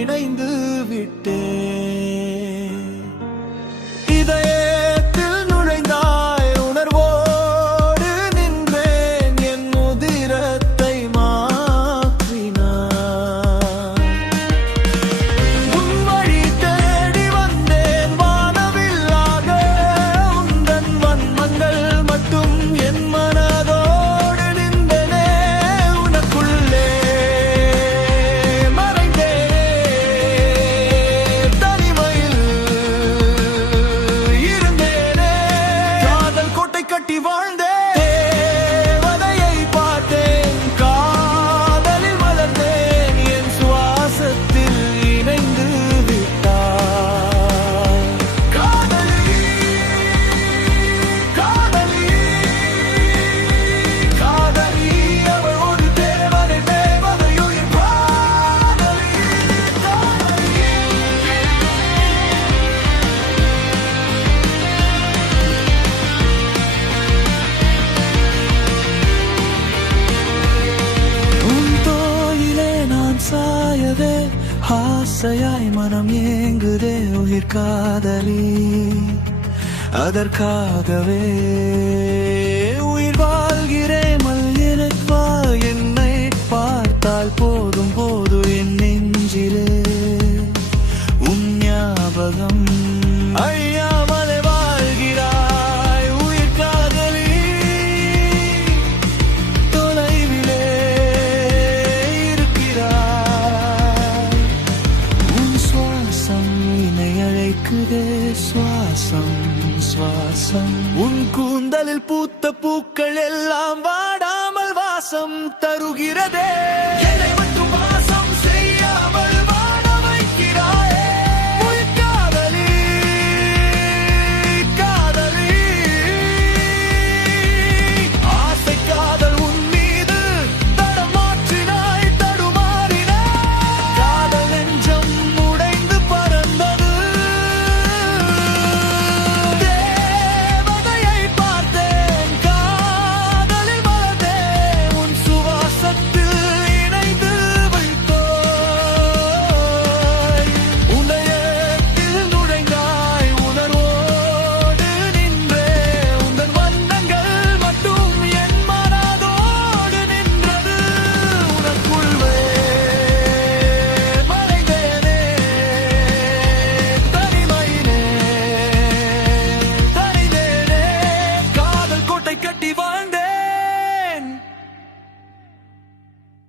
இணைந்து விட்டேன். இதயத்தில் நுழைந்தாய், உணர்வோடு நின்றேன், என் உதிரத்தை மாற்றினாய். உன் வழி தேடி வந்தேன் வானவில்லாக, உந்தன் வன்மங்கள் மட்டும் என் மனதோடு நின்றனே. உனக்குள்ளே மறைந்தே தனிமையில் இருந்தேனே. காதல் கோட்டை கட்டி வாழ்ந்தேன், தேவதையை பார்த்தேன், காதலில் மலர்ந்தேன், என் சுவாசத்தில் இணைந்து விட்டாய். காதலி காதலி காதலி, அவள் ஒரு தேவதை, தேவதையுயிர் காதலி காதலி. உன் தோளிலே நான் சாயவே ஆசையாய் மனம் ஏங்குதே உயிர் காதலி. அதற்காகவே உயிர் வாழ்கிறேன். மல்லினப்பா என்னை பார்த்தால் போதும் போதும் என் நெஞ்சிலே உன் ஞாபகம் அழியாமலே வாழ்கிறாய் உயிர் காதலி. தொலைவிலே இருக்கிறாய், உன் சுவாசம் என்னை அழைக்குதே. சுவாசம் சுவாசம், உன் கூந்தலில் பூத்த பூக்கள் எல்லாம் வாடாமல் வாசம் தருகிறதே. என்னை